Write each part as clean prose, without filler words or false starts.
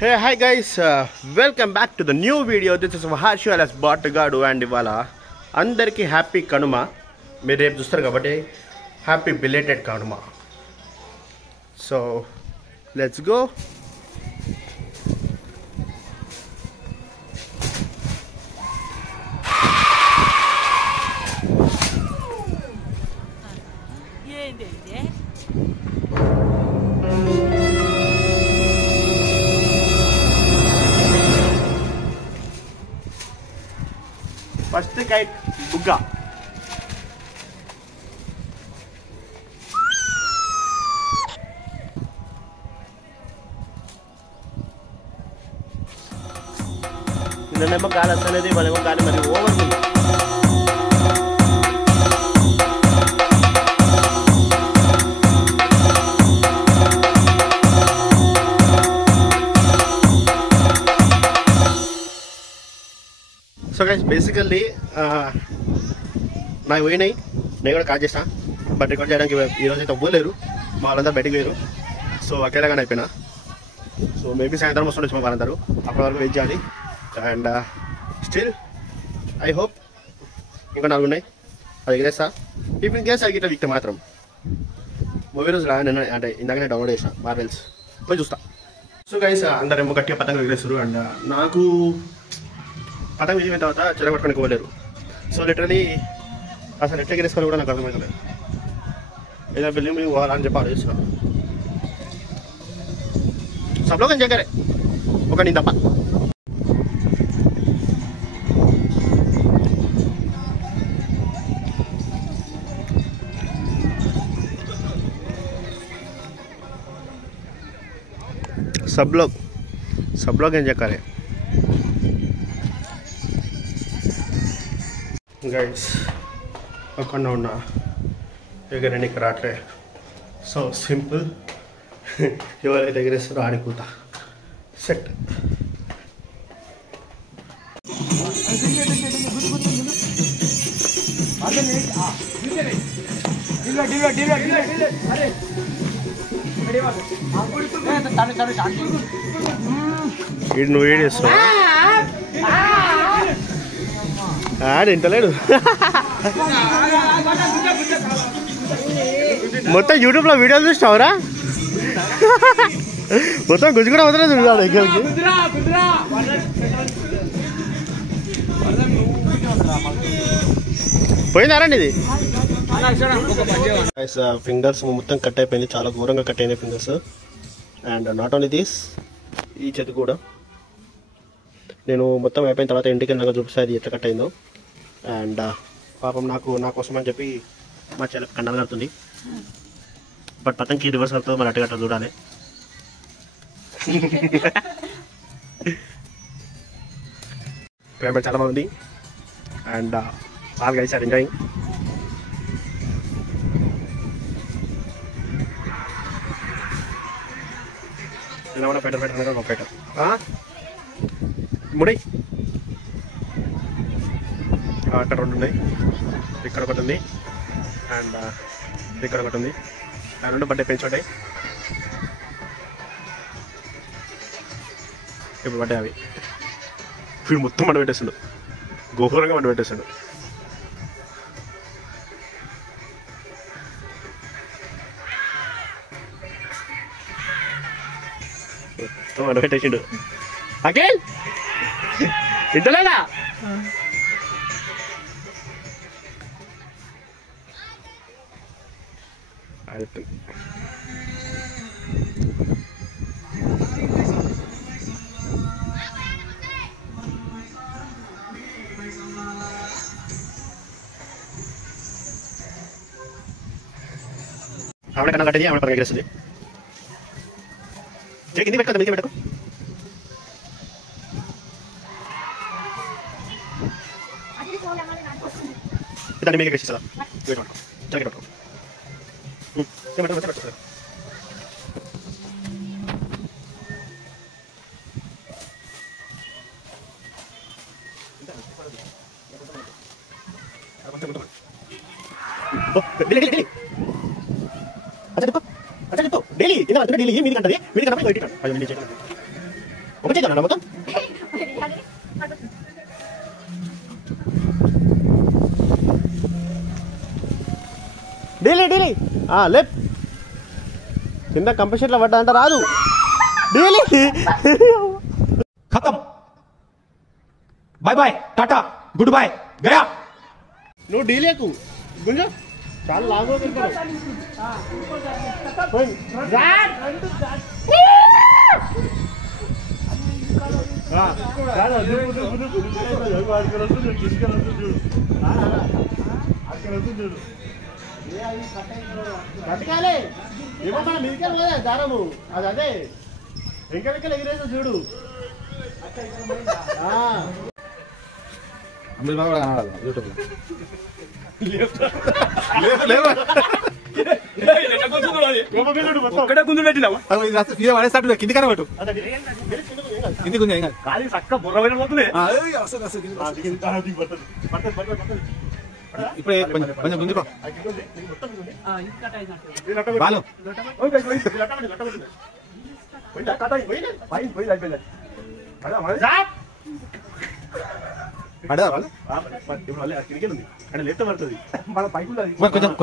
Hey, hi guys, welcome back to the new video. This is Vaharshu alias Botagadu and ivala andarki happy Kanuma. Meer repu chustaru kabatti happy belated Kanuma. So let's go. First kite bugga. Ini memang galas sana di balik kali mari over ni. So guys, basically నా పోయినాయి నేను కూడా call చేస్తా but record చేయడానికి ఈరోజు అయితే అవ్వలేరు మా వాళ్ళందరూ బయటికి పోయారు సో అకేలాగానే అయిపోయినా సో మేబీ సాయంత్రం వస్తుండొచ్చు మా వాళ్ళందరూ అప్పటి వరకు వెయిట్ చేయాలి అండ్ స్టిల్ ఐ హోప్ ఇంకా 4 ఉన్నాయి అది ఎగరేస్తా ఇఫ్ ఇన్ కేస్ అది ఇట్లా మాత్రం మూవీ రోజు నేను అంటే ఇందాకనే డౌన్లోడ్ చేసిన మార్వెల్స్ పోయి చూస్తా సో గైస్ అందరేమో గట్టిగా పతంగులు ఎగరేస్తారు అండ్ నాకు పతంగ విజయం తర్వాత చెర పట్టుకొని పోలేరు సో లిటరలీ అసలు ఎట్లా ఎగరేసుకొని కూడా నాకు అర్థమవుతలేదు ఏదైనా బిల్డింగ్ మీద పోవాలని చెప్పి ఆలోచిస్తున్నాను సబ్లో కానీ జగరే ఒక నీ తప్ప सब लोग एंजॉय करें गाइस अखंड उన్నా ఎగరనికి రాట్లే సో సింపుల్ ఎవరైతే ఎగరేస్తారో ఆడిపోతా సెట్ నువ్వు ఏడేస్తావు ఆడింటలేడు మొత్తం యూట్యూబ్లో వీడియోలు చూస్తావురా మొత్తం గుజ్జు కూడా వదలదు దగ్గరికి పోయిందారండి ఇది ఫింగర్స్ మొత్తం కట్ అయిపోయింది చాలా ఘోరంగా కట్ అయినాయి fingers and not only this ఈ చేతి కూడా నేను మొత్తం అయిపోయిన తర్వాత ఇంటికి వెళ్ళాక చూపిస్తే అది ఎట్లా కట్ అయిందో అండ్ పాపం నా కోసం అని చెప్పి మా చెల్లెకి కండలు కడుతుంది బట్ పతంకి రివర్స్ అవుతుందో మరి అట్టగట్ట చూడాలి పేమెంట్ చాలా బాగుంది and all guys are enjoying ఇలా ఫైటర్ అనగా ఫైటర్ ముడై అక్కడ 2 ఉన్నాయి ఇక్కడ ఒకటి ఉంది అండ్ ఇక్కడ ఒకటి ఉంది ఆ 2 బట్టే పెంచుంటాయి ఇప్పుడు పడ్డాయి అవి వీడు మొత్తం మంట పెట్టేస్తాడు ఘోరంగా మంట పెట్టేస్తాడు మొత్తం మంట పెట్టేసిండు అఖిల్ ఇంటలేదా ఆవిడ కన్నా కట్టేది ఆవిడ పక్కన ఎగరేస్తుంది కింది పెట్టుకో మించి పెట్టుకో దాన్ని మీకు ఎగరేసిస్తా జాకెట్ పట్టుకో अच्छा देखो डेली इधर डेली ये मेरी कंटा दे मेरी कंटा पे बैठी कर ఓపెన్ చేద్దాం మొత్తం. డీలీ లేప్ కింద కంపెషన్లో పడ్డా అంట రాదు. డీలీ खत्म bye bye tata good bye गया. నువ్వు డీలేకు గుంజు చాలా లాంగ్ కట్టుకాలే ఏమో మన మీదికెళ్ళి పోదా దారము అది అదే వెంకరెక్కలు ఎగిరేసా చూడు. కిందికనే పట్టు కిందికి ఇప్పుడు కొంచెం గుంజుకో బాలు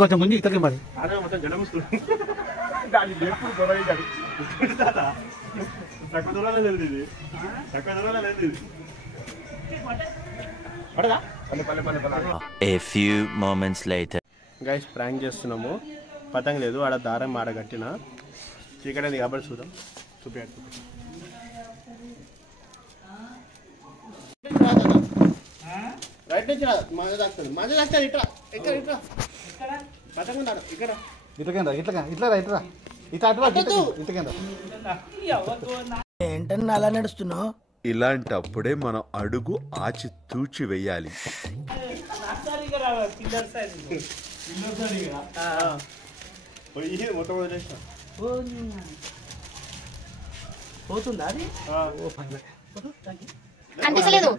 కొంచెం ముందు ఇతకి మరి మొత్తం జనం తక్కువ దూరాలే లేదు ఇది, తక్కువ దూరాలే లేదు ఇది. A few moments later. Guys prank చేస్తున్నాము. పతంగ లేదు ఆడ దారం ఆడ కట్టిన చీకటి కాబట్టి చూద్దాం. చూపించాడు రైట్ నుంచి రాదు మంద దాస్తుంది ఇట్లా ఇక్కడ ఇట్లా పతంగ ఉన్నాడు ఇక్కడ ఏంటన్నా అలా నడుస్తున్నావు? ఇలాంటప్పుడే మనం అడుగు ఆచి తూచి వెయ్యాలి. మొత్తం వదిలేసిన పోతుందా అది? అనిపించలేదు.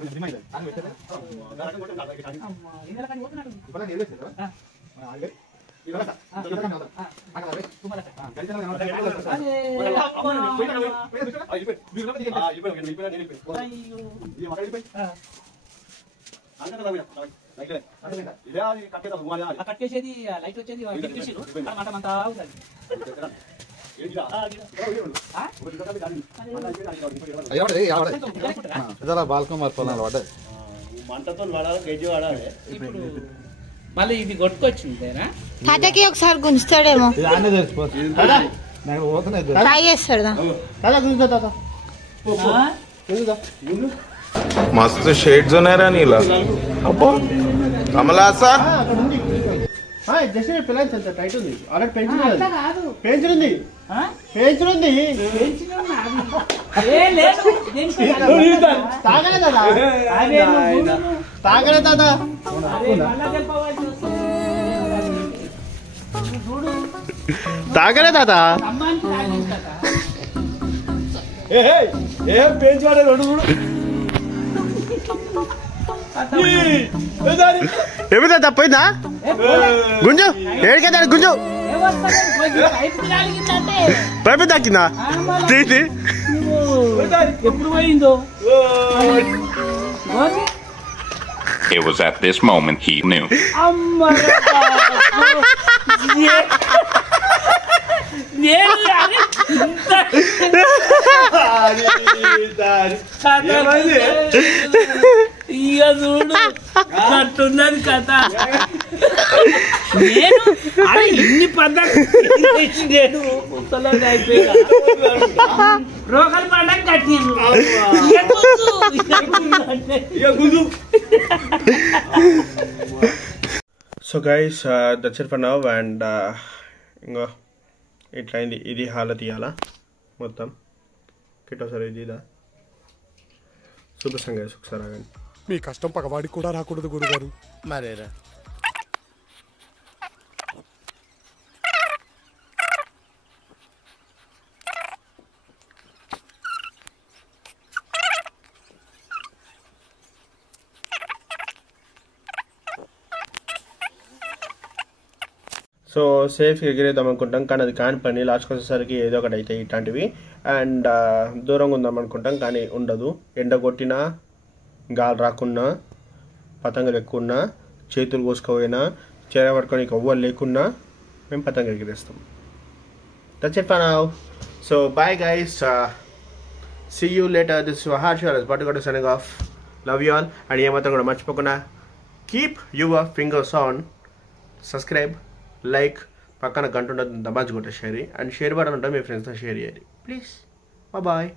కట్టేసేది లైట్ వచ్చేది మంటతో వాడాలి, గజ్జి వాడాలి. మళ్ళీ ఇది కొట్టుకొచ్చిందేనా? తాతకి ఒకసారి గుంజుతాడేమో, ట్రై చేస్తాడు. मस्त शेड जो नाही राणीला आम्हाला असा జస్ట్ పిల్లలు టైట్ ఉంది ఆల్రెడీ పెంచులు ఉంది తాగలే దాదా తాగలే దాదా తాగలే దాదా पेंच वाले रोड ఏమిదా తప్పైందా గుంజు ఏడికైతే గుంజు పైపు తాకిందా తీసి ఎప్పుడు పోయిందో. It was at this moment he knew. ఇక చూడు అట్టున్నది కథ. నేను ఇన్ని పద్ధతి ముసలి అయిపోయినా రోగలు పడ్డా కట్టిండ్రు. So guys that's it for now and ఇంకా ఇట్లా అయింది. ఇది హాలత్ ఇవ్వాలా మొత్తం కిట్టో సార్ ఇది ఇదా చూపిస్తాం గైస్ ఒకసారి ఆగండి. మీ కష్టం పగవాడికి కూడా రాకూడదు గురుగారు. మరేరా సో సేఫ్గా ఎగిరేద్దాం అనుకుంటాం, కానీ అది కాని పని. లాస్ట్కి వచ్చేసరికి ఏదో ఒకటి అవుతాయి ఇట్లాంటివి. అండ్ దూరంగా ఉందాం అనుకుంటాం, కానీ ఉండదు. ఎండ కొట్టినా, గాలి రాకున్నా, పతంగులు ఎక్కువన్నా, చేతులు కోసుకోపోయినా, చీర పట్టుకొని ఎవ్వరు లేకున్నా మేము పతంగులు ఎగిరేస్తాం. That's it for now. So bye guys. See you later. This is Harsh. Buttercup signing off. Love you all. And ఏమాత్రం కూడా మర్చిపోకుండా keep your fingers on. Subscribe, like, పక్కన గంట ఉంటుంది దబాజ్ కొట్టే షేర్, అండ్ షేర్ బటన్ ఉంటుంది మీ ఫ్రెండ్స్తో షేర్ చేయండి ప్లీజ్. బాయ్.